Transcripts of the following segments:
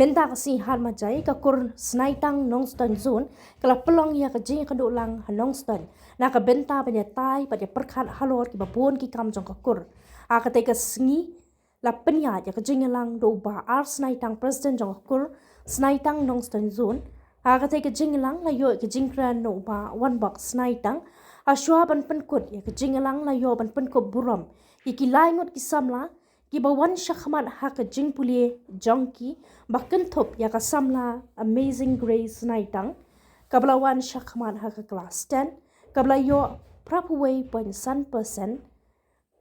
Menta kasi har majai ka kur snaitang nongston zone kala pelong ya ka jing ka dulang nongston na ka benta banya tai pada perkhat halor ki babon ki kam jong ka kur a ka te ka sngi la penya ya ka jing lang do ba ar snaitang president jong ka kur snaitang nongston zone a ka te ka jing lang la yo ka jing kran no ba one box snaitang a shwa ban pen kut ya ka jing lang la yo ban pen kut buram ki lai ngot ki samla ki bawan syakmat ha ka jing pulie jongki bakken top ya ka samla amazing grace naitang kablawan syakmat ha ka kelas 10 kabla yo prapuway point san percent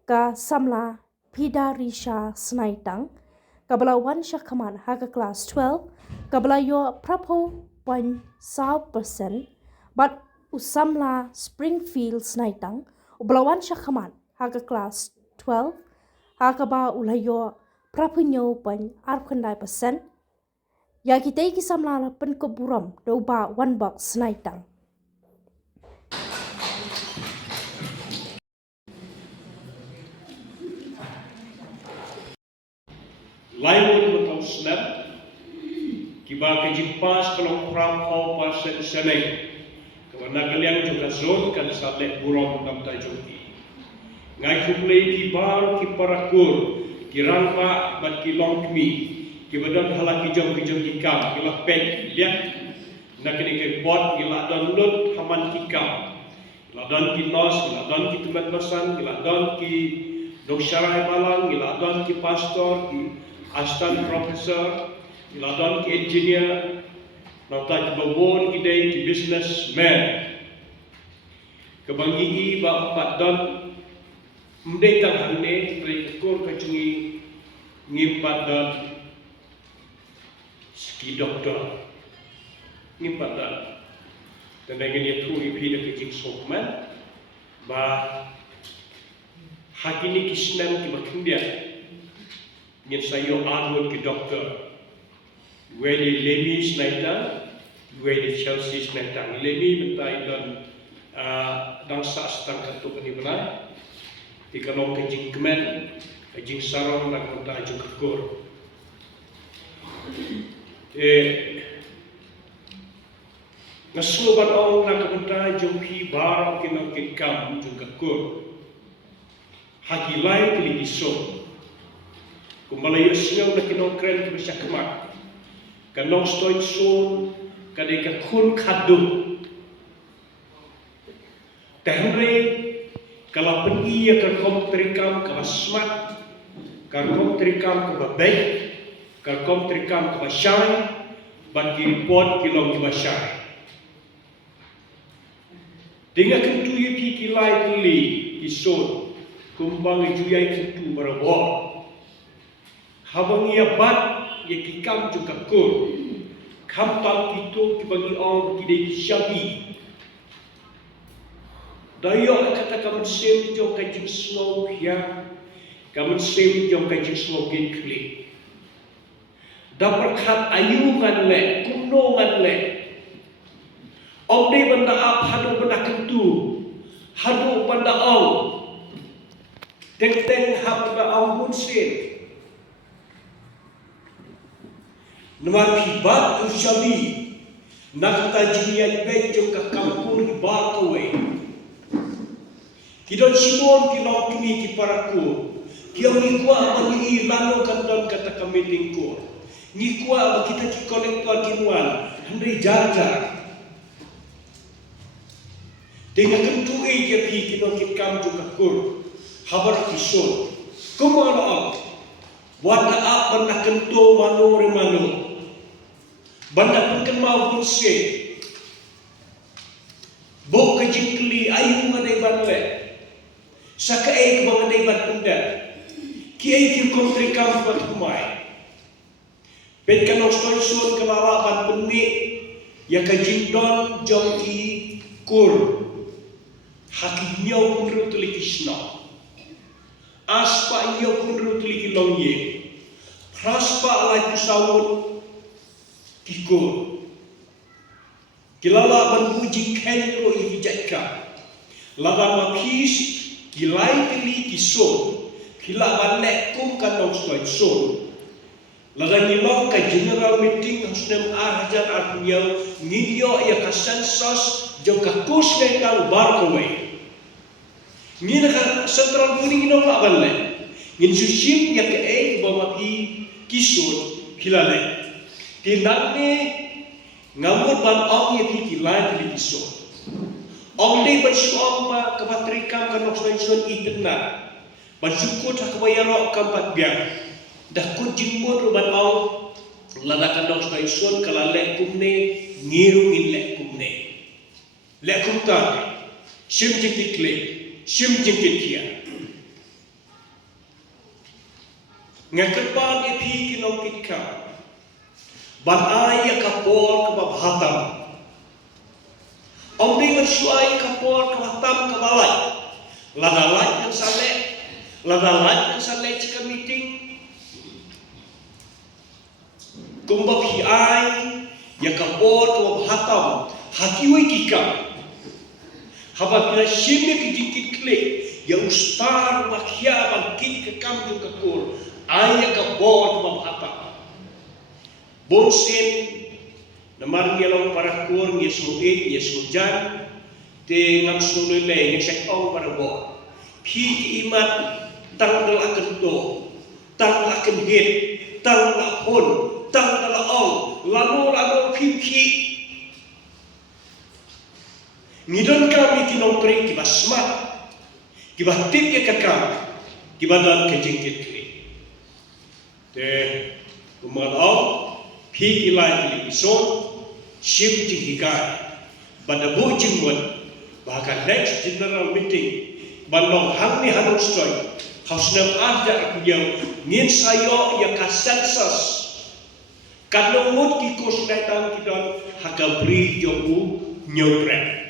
ka samla pida risha snaitang kablawan syakmat ha ka kelas 12 kabla yo prapo point sao percent but usamla springfield snaitang ublawan syakmat ha ka kelas 12 Hakaba ulayo prapunyo pan arkundai persen. Ya kita iki samla pen keburam doba one box naitang. Lain betul snap. Kiba kejimpas kalau pram hau pas senai. Kerana kalian juga zon kan satlek buram dalam tajuki. Ngai kumlei ki bar ki parakur ki rangpa bat ki longkmi ki badan hala ki jom ki kam ki la pek liak nak ni ke bot ki la don lut haman ki kam la don ki nos ki la don ki tumat basan ki la don ki doksyarai malang ki la don ki pastor ki astan profesor ki la don ki engineer nota ki babon ki dai ki businessman kebangi ba empat don Mdei tang hande rekor kacungi ngimpat dan ski doktor ngimpat dan dengan dia tu ipi dah kecik sokman ba hakini kisnan ki makin dia ngin sayo adun ki doktor wedi lemi snaita wedi Chelsea snaita lemi mentai dan dan sastang katuk ni benar Ikalong kejing kemen, kejing sarong nak mentah juk kekur. Ngasuban orang nak mentah juk hi barang kinong kikam juk kekur. Haki lain kili disok. Kumbalayo singaw na kinong kren kibasya kemak. Kanong stoy son, kadai kakun kadung. Tehre kalau pergi ya kerkom terikam ke smart, kerkom terikam ke baik, kerkom terikam ke syai, bagi report kilong ke syai. Dengan kentu ye pi kilai keli kisod, kumbang juyai kentu berawal. Habang ia bat ye kikam juga kur, kam tak itu kibagi orang kidai syabi. Dayo kata kamu sem jom kajing slow ya, kamu sem jom kajing slow gin klik. Dapat kat ayungan le, kunongan le. Om ni benda ap hadu benda kentu, hadu benda au. Teng hab benda au pun sem. Nama kibat ushabi, nak tajian bejo ke kampung bakwe. Kidon Simon kilong kini ki paraku. Kiong ikwa bagi lano kandon kata kami tingko. Nikwa kita ki kolektor kinuan. Handai jarjar. Dengan kentu je pi kidon kikam juga kur. Habar kisod. Kumana ak. Wanda ak benda kento mano remano. Benda pengken mau bunse. Bok kejingkli ayu ngadai banle. Saka ek bangadai bat pendat. Kiai ki kontrikam bat kumai. Bet kanong stoison kalala bat penmi ya kajindon jongki kur. Haki nyau kunru tuli kisna. Aspa nyau kunru tuli kilongye. Praspa alai kusawun kikur. Kilala ban puji kenro ihijaka. Laban mapis Kilai kili kisod, kila banek kum kanong stoy son. Laga nilong ka general meeting ang sunem hajar arpunyaw ngilyo ya ka census jo ka kusle kang barkaway. Ngina ka central buning inong laban le. Ngin sushim ya ka bawa pi kisut kilale. Tinakne ngamur ban ong ya pi kilai di kisut. Ong day bersyuang pa kapatrikam kanok soy itna. Bersyukur tak kabayarok kampat biang. Dah kujimur ruban ong lalakan kanok soy kalale kumne ngirungin le kumne. Le kumta sim jingkit le sim jingkit kia. Ngakerpan epi kinong kitka. Ban ay kapor kababhatam. Om di bersyuai kapor kabatam kabalai. Ladalai yang saleh cika meeting. Kumbab hiai ya kapor kababhatam. Hakiwai kika. Haba bila shimnya kijikit klik. Ya ustar makhya bangkit ke kamjung kakur. Ayah kapor kababhatam. Bonsen namar ngelong para kur ngesmu jan te ngam sunu le ngesek ong para bo pi imat tang dal akan do tang akan hit tang la hon tang dal ong lano pi ngidon kami kinong kring kiba smart kiba tip ke kakam kiba dan kejengkit kri te kumal ong pi ilai televison shim jing hikai badabu jingwon bahkan next general meeting balong hang ni hanong stoy hausnam ahda akuyang ngin sayo ya ka census kanong mut ki kos netan kidon hakabri jogu nyodret